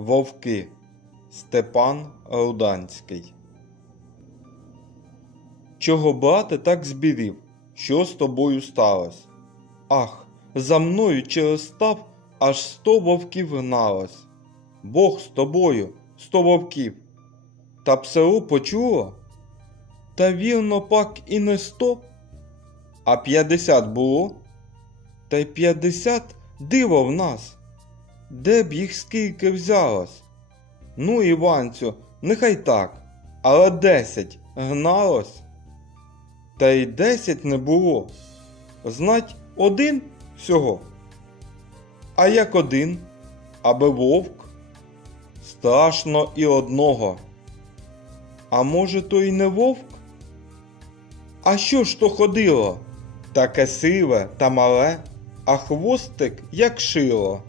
Вовки Степан Руданський. Чого брате так збірів? Що з тобою сталось? Ах, за мною через став аж сто вовків гналось. Бог з тобою, сто вовків. Та псару почула? Та вірно пак і не сто. А п'ятдесят було? Та й п'ятдесят диво в нас. Де б їх скільки взялось? Ну, Іванцю, нехай так, але десять гналось. Та й десять не було. Знать один всього. А як один, аби вовк? Страшно і одного. А може, то й не вовк? А що ж то ходило? Таке сиве та мале, а хвостик як шило.